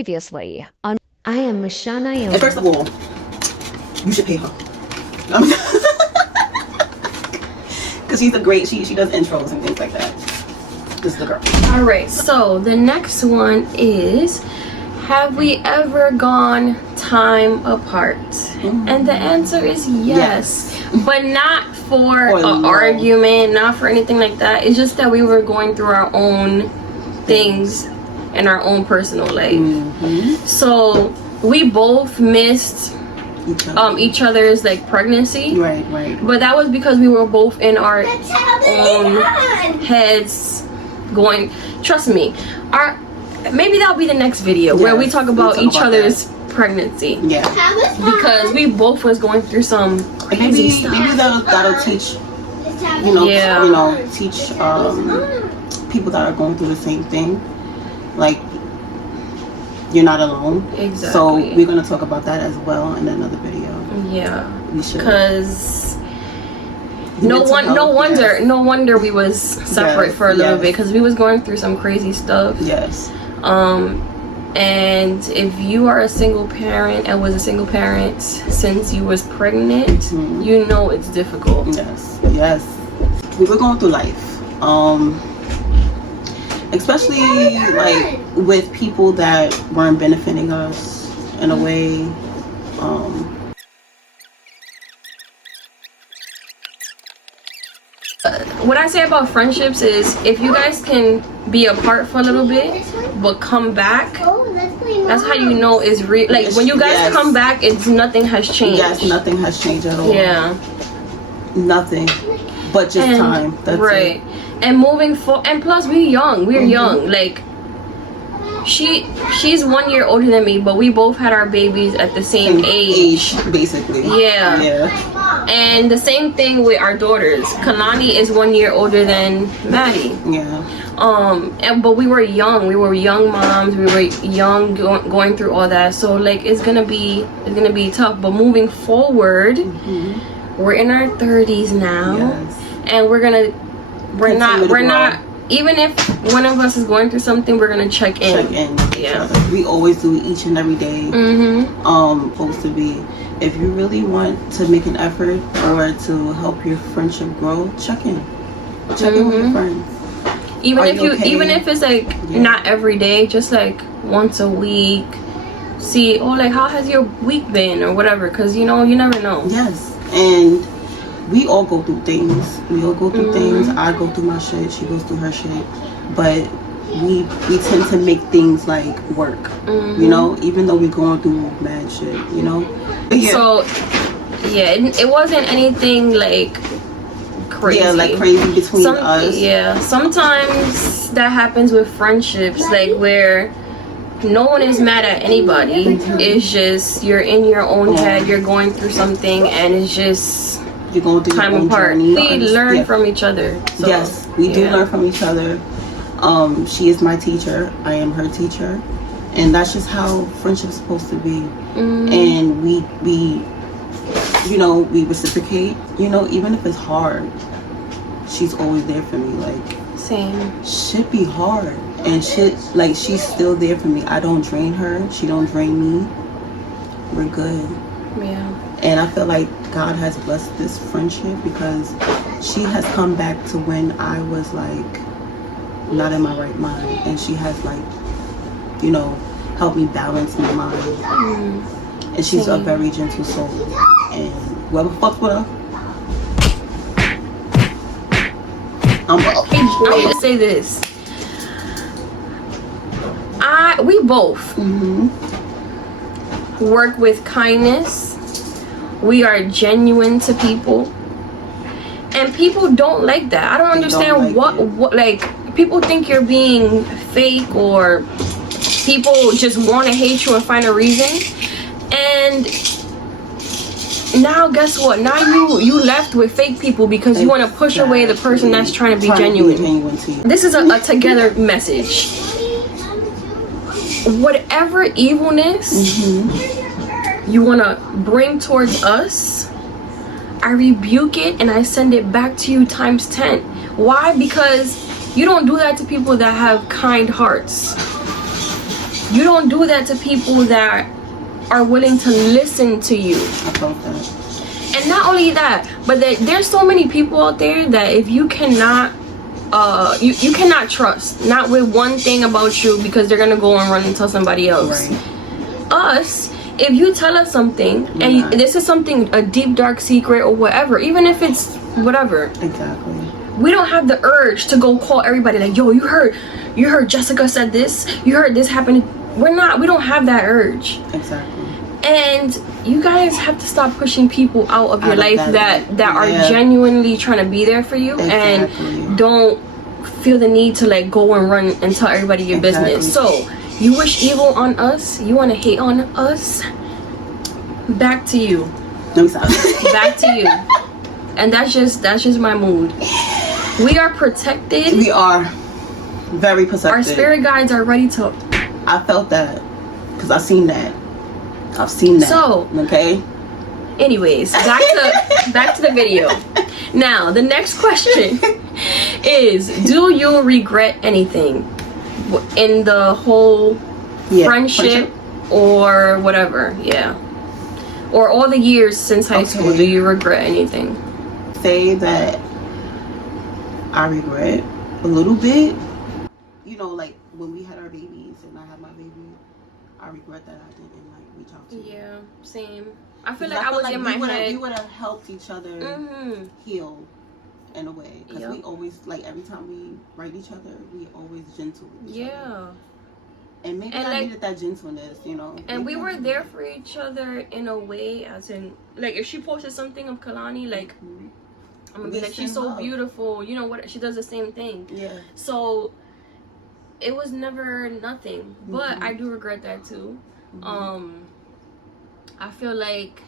Previously on I Am Mashana. And first of all, you should pay her. Because she's a great, she does intros and things like that. This is the girl. Alright, so the next one is, have we ever gone time apart? And the answer is yes. But not for an argument, not for anything like that. It's just that we were going through our own things in our own personal life. So we both missed each other's like pregnancy. Right. But that was because we were both in our own heads going, trust me, maybe that'll be the next video where we talk about each other's pregnancy. Yeah. Because we both was going through some crazy stuff. Maybe that'll teach, teach people that are going through the same thing. Like, you're not alone. Exactly. So we're gonna talk about that as well in another video. Yeah. We should. Because no wonder we was separate for a little bit, because we was going through some crazy stuff. Yes. And if you are a single parent and was a single parent since you was pregnant, you know it's difficult. Yes. We were going through life. Especially like with people that weren't benefiting us in a way. What I say about friendships is, if you guys can be apart for a little bit but come back, that's how you know it's real. Like when you guys come back, it's nothing has changed. Yes, nothing has changed at all. Yeah, nothing but just time. That's right. And moving forward, and plus we're young. Like she's 1 year older than me, but we both had our babies at the same age basically. Yeah. And the same thing with our daughters. Kalani is 1 year older than Maddie. Yeah. But we were young. We were young moms. We were young, going through all that. So like it's gonna be tough. But moving forward, we're in our 30s now, and we're not. Even if one of us is going through something, we're gonna check in. Yeah. We always do it each and every day. Supposed to be. If you really want to make an effort or to help your friendship grow, check in. Check in with your friends. Even if it's like not every day, just like once a week. See, like how has your week been or whatever? Because you never know. Yes, and we all go through things. I go through my shit. She goes through her shit. But we tend to make things like work. Even though we're going through mad shit. Yeah. So it wasn't anything like crazy. Yeah, like crazy between us. Yeah, sometimes that happens with friendships, like where no one is mad at anybody. It's just you're in your own head. You're going through something, and it's just you're going through time apart. We learn from each other. So, yes, we do learn from each other. She is my teacher. I am her teacher. And that's just how friendship's supposed to be. And we reciprocate. Even if it's hard, she's always there for me. Like, same. Shit be hard. And shit, like, she's still there for me. I don't drain her. She don't drain me. We're good. Yeah. And I feel like God has blessed this friendship because she has come back to when I was like not in my right mind, and she has like help me balance my mind. And she's a very gentle soul, and whoever fucks with her, I'm going to say this. We both work with kindness. We are genuine to people, and people don't like that. I don't understand what like people think you're being fake, or people just want to hate you and find a reason. And now guess what? Now you left with fake people because you want to push away the person that's trying to be genuine. This is a together message. Whatever evilness you want to bring towards us, I rebuke it and I send it back to you times 10. Why? Because you don't do that to people that have kind hearts. you don't do that to people that are willing to listen to you. I felt that. And not only that, but there's so many people out there that if you cannot you cannot trust, not with one thing about you, because they're gonna go and run and tell somebody else. Right. Us, if you tell us something and this is something, a deep dark secret or whatever, even if it's whatever, exactly, we don't have the urge to go call everybody like, yo, you heard Jessica said this, you heard this happened. We don't have that urge. Exactly. And you guys have to stop pushing people out of your life that are genuinely trying to be there for you, and don't feel the need to like go and run and tell everybody your business. So you wish evil on us, you want to hate on us, back to you. No, stop. Back to you. And that's just my mood. We are protected. We are very protected. Our spirit guides are ready to. I felt that because I've seen that. So okay. Anyways, back to the video. Now the next question is: do you regret anything in the whole friendship or whatever? Yeah. Or all the years since high school, do you regret anything? Say that I regret a little bit. You know, like when we had our babies and I had my baby, I regret that I didn't like reach out to you. Yeah, same. I feel like I was in my head. We would have helped each other heal in a way. Because we always, like every time we write each other, we always gentle with each other. And maybe I needed that gentleness, you know. And we were there for each other in a way, as in, like, if she posted something of Kalani, like, I'm gonna be like, she's so beautiful, you know what? She does the same thing. Yeah. So it was never nothing, but I do regret that too. I feel like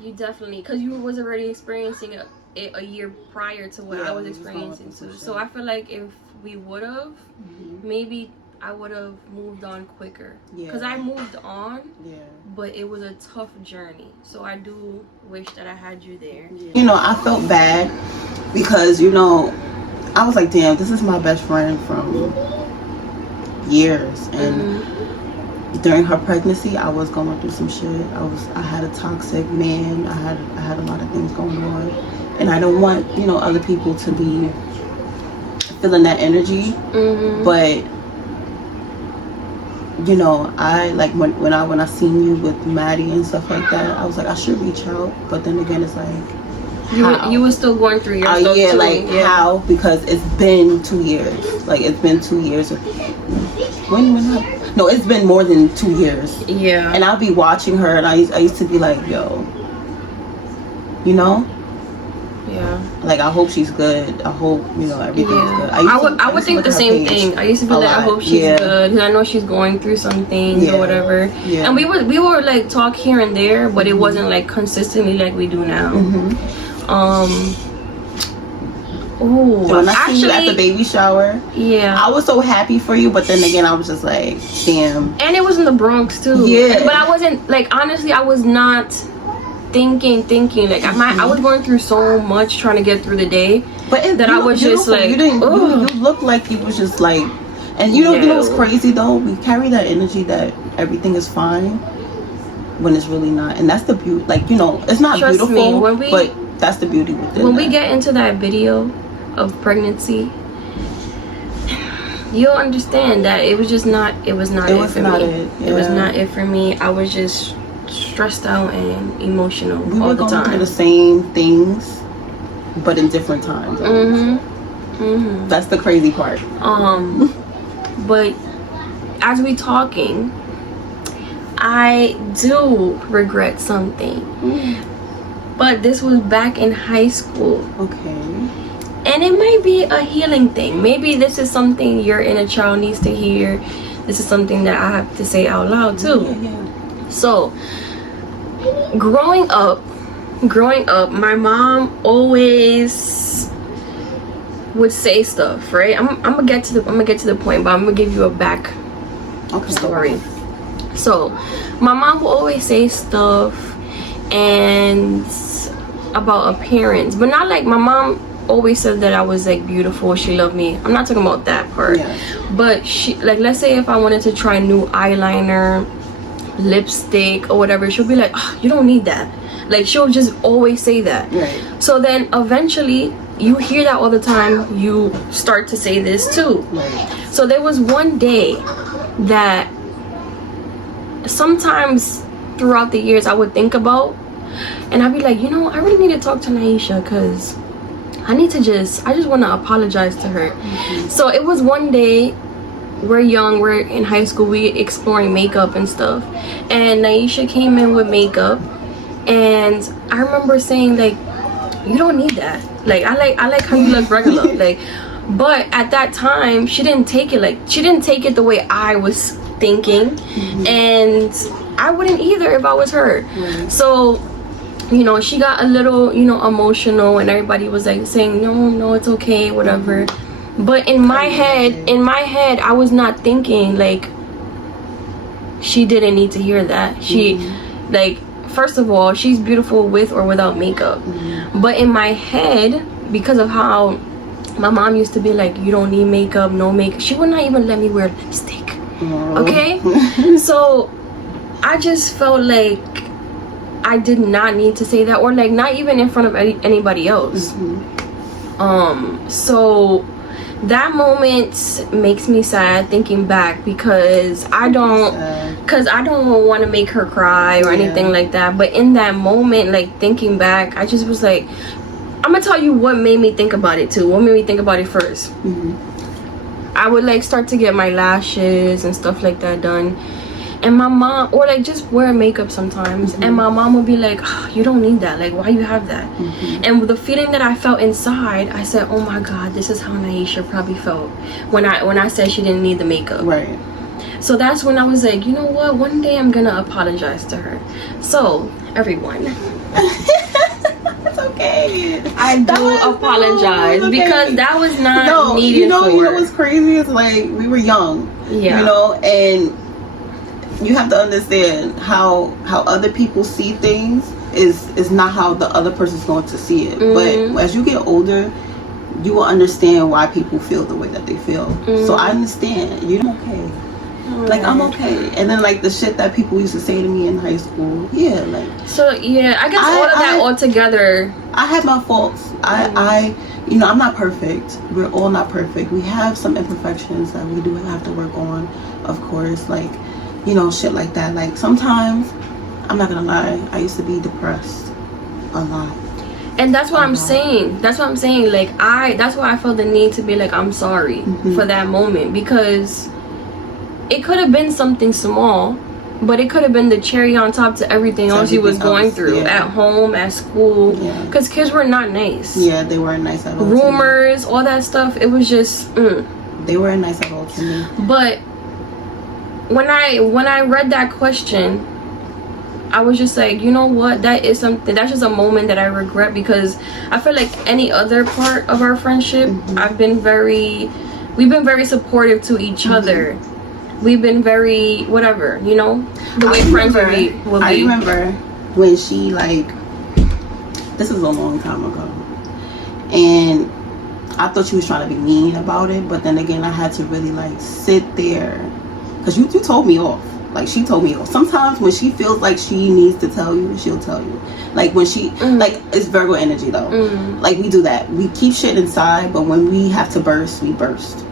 you definitely, because you was already experiencing it a year prior to what I was experiencing too. So I feel like if we would have, maybe I would have moved on quicker. Because I moved on, but it was a tough journey. So I do wish that I had you there. You know, I felt bad because, you know, I was like, damn, this is my best friend from years. And during her pregnancy, I was going through some shit. I had a toxic man. I had a lot of things going on. And I don't want, you know, other people to be feeling that energy. But you know, I like when I seen you with Maddie and stuff like that, I was like, I should reach out. But then again, it's like, you were still going through your stuff too. How? Because it's been 2 years. Like, it's been 2 years. No, it's been more than 2 years. Yeah. And I'll be watching her, and I used to be like, yo, you know. Yeah. Like, I hope she's good. I hope, you know, everything's good. I would think the same thing. I used to be like, I hope she's good, because I know she's going through some things or whatever. Yeah. And we would like talk here and there, but it wasn't like consistently like we do now. When I seen you at the baby shower, I was so happy for you, but then again, I was just like, damn. And it was in the Bronx too. Yeah. But I wasn't, like, honestly, I was not thinking like I was going through so much trying to get through the day, but I was just like, you look like you was just like, and you know what's crazy though, we carry that energy that everything is fine when it's really not. And that's the beauty, like, you know, it's not beautiful, but that's the beauty within when we get into that video of pregnancy, you'll understand that it was not it for me. It was not it for me. I was just stressed out and emotional all the time. We were going through the same things, but in different times. That's the crazy part. But as we talking, I do regret something. But this was back in high school. Okay. And it might be a healing thing. Maybe this is something your inner child needs to hear. This is something that I have to say out loud too. So, growing up, my mom always would say stuff, right? I'm gonna get to the point, but I'm gonna give you a back story. So, my mom will always say stuff and about appearance, but not like my mom always said that I was like beautiful. She loved me. I'm not talking about that part. But she, like, let's say if I wanted to try new eyeliner, lipstick or whatever, she'll be like, oh, you don't need that. Like, she'll just always say that. So then eventually you hear that all the time, you start to say this too. So there was one day that sometimes throughout the years I would think about, and I'd be like, you know, I really need to talk to Naisha, because I just want to apologize to her. So it was one day, we're young, we're in high school, we exploring makeup and stuff, and Naisha came in with makeup, and I remember saying, like, you don't need that. Like, I like how you look regular. Like, but at that time she didn't take it the way I was thinking, and I wouldn't either if I was her. So, you know, she got a little, you know, emotional, and everybody was like saying, no, it's okay, whatever. But in my head, I was not thinking, like, she didn't need to hear that. She, like, first of all, she's beautiful with or without makeup. But in my head, because of how my mom used to be like, you don't need makeup, no makeup, she would not even let me wear lipstick. Okay? So I just felt like I did not need to say that, or like not even in front of anybody else. So that moment makes me sad thinking back, because I don't want to make her cry or anything like that. But in that moment, like, thinking back, I just was like, I'm gonna tell you what made me think about it too. What made me think about it first? I would like start to get my lashes and stuff like that done, and my mom, or like just wear makeup sometimes, and my mom would be like, oh, you don't need that, like, why you have that? And with the feeling that I felt inside, I said, oh my god, this is how Naisha probably felt when I said she didn't need the makeup. So that's when I was like, you know what, one day I'm gonna apologize to her. So everyone, it's okay, I do apologize, because that was not needed. You know what's crazy is, like, we were young, you know, and you have to understand how other people see things is not how the other person's going to see it. But as you get older, you will understand why people feel the way that they feel. So I understand. You're okay. Like, I'm okay. And then, like, the shit that people used to say to me in high school, like, so I guess all of that all together, I had my faults. I you know, I'm not perfect. We're all not perfect. We have some imperfections that we do have to work on, of course, like, you know, shit like that. Like, sometimes, I'm not gonna lie, I used to be depressed a lot. And that's what I'm saying. That's what I'm saying. Like, that's why I felt the need to be like, I'm sorry for that moment, because it could have been something small, but it could have been the cherry on top to everything else you was going through at home, at school, because kids were not nice. They weren't nice at all. Rumors, all that stuff, it was just they weren't nice at all to me. But when I read that question, I was just like, you know what, that is something, that's just a moment that I regret, because I feel like any other part of our friendship, we've been very supportive to each other. We've been very whatever, you know, the way friends will be. I remember when she, like, this is a long time ago, and I thought she was trying to be mean about it, but then again, I had to really, like, sit there, because you told me off. Like, she told me off. Sometimes when she feels like she needs to tell you, she'll tell you. Like, when she, like, it's Virgo energy, though. Like, we do that. We keep shit inside, but when we have to burst, we burst.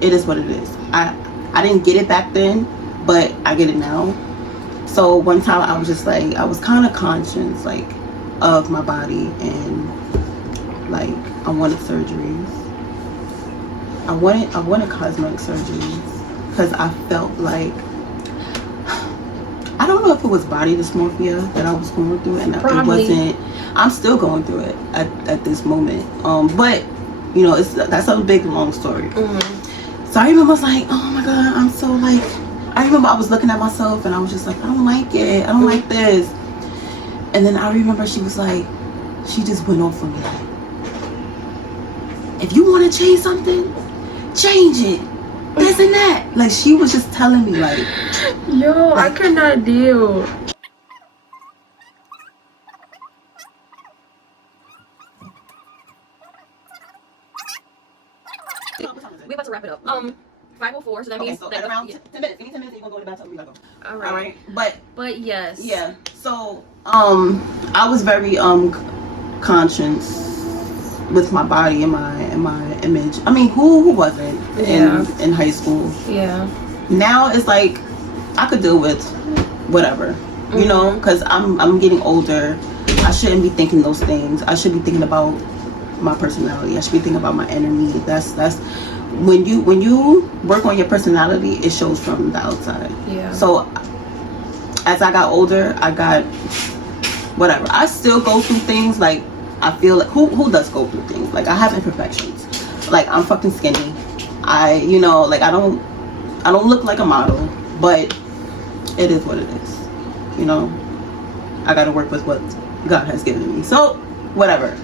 It is what it is. I didn't get it back then, but I get it now. So one time I was just like, I was kind of conscious, like, of my body, and, like, I wanted surgeries. I wanted cosmetic surgeries, because I felt like, I don't know if it was body dysmorphia that I was going through, and probably. It wasn't. I'm still going through it at this moment. But, you know, that's a big long story. So I remember I was like, oh my god, I'm so, like, I remember I was looking at myself and I was just like, I don't like it. I don't like this. And then I remember she was like, she just went off on me like, if you want to change something, change it. This and that. Like, she was just telling me, like, yo, I cannot deal. up. 5:04. So that means so like, at around yeah. 10 minutes. Give me 10 minutes. You're gonna go to the bathtub. We gotta go. All right. But yes. Yeah. So I was very conscious with my body and my image. I mean, who wasn't in high school? Yeah. Now it's like I could deal with whatever, you know, because I'm getting older. I shouldn't be thinking those things. I should be thinking about my personality. I should be thinking about my inner me. That's when you work on your personality, it shows from the outside. Yeah. So as I got older, I got whatever. I still go through things. Like I feel like who does go through things? Like I have imperfections. Like I'm fucking skinny. I don't look like a model, but it is what it is. You know, I got to work with what God has given me. So whatever,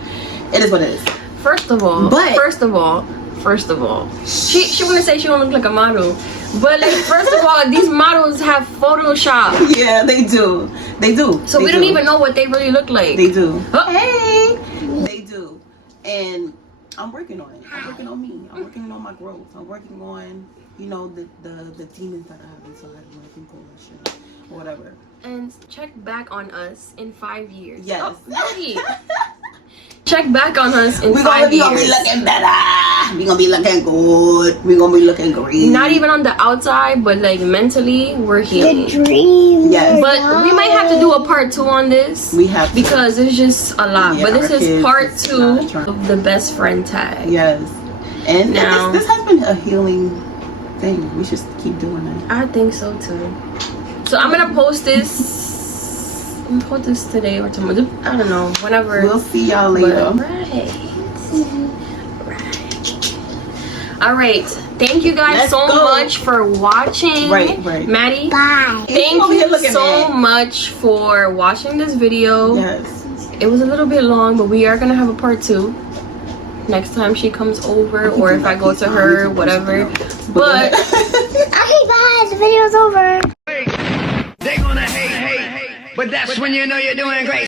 it is what it is. First of all, she wanna say she don't look like a model, but like first of all, these models have Photoshop. Yeah, they do. So we don't even know what they really look like. They do. Oh. Hey, they do. And I'm working on it. I'm working on me. I'm working on my growth. I'm working on, you know, the demons that I have inside when I think all that shit or whatever. And check back on us in 5 years. Yes. Oh, check back on us in 5 years. We're gonna be looking better. We're gonna be looking good. We're gonna be looking great. Not even on the outside, but like mentally, we're healing. The dream. Yes. But we might have to do a part 2 on this. We have to. Because it's just a lot. Yeah, but this is part 2 not of the best friend tag. Yes. And now, this has been a healing thing. We should keep doing it. I think so too. So I'm gonna post this. I'm gonna post this today or tomorrow. I don't know. Whenever. We'll see y'all later. All right. Thank you guys so much for watching. Right. Maddie. Bye. Thank you so much for watching this video. Yes. It was a little bit long, but we are gonna have a part 2 next time she comes over, or if I go to her, whatever. But Okay, guys, the video's over. They gonna hate, but that's when you know you're doing great.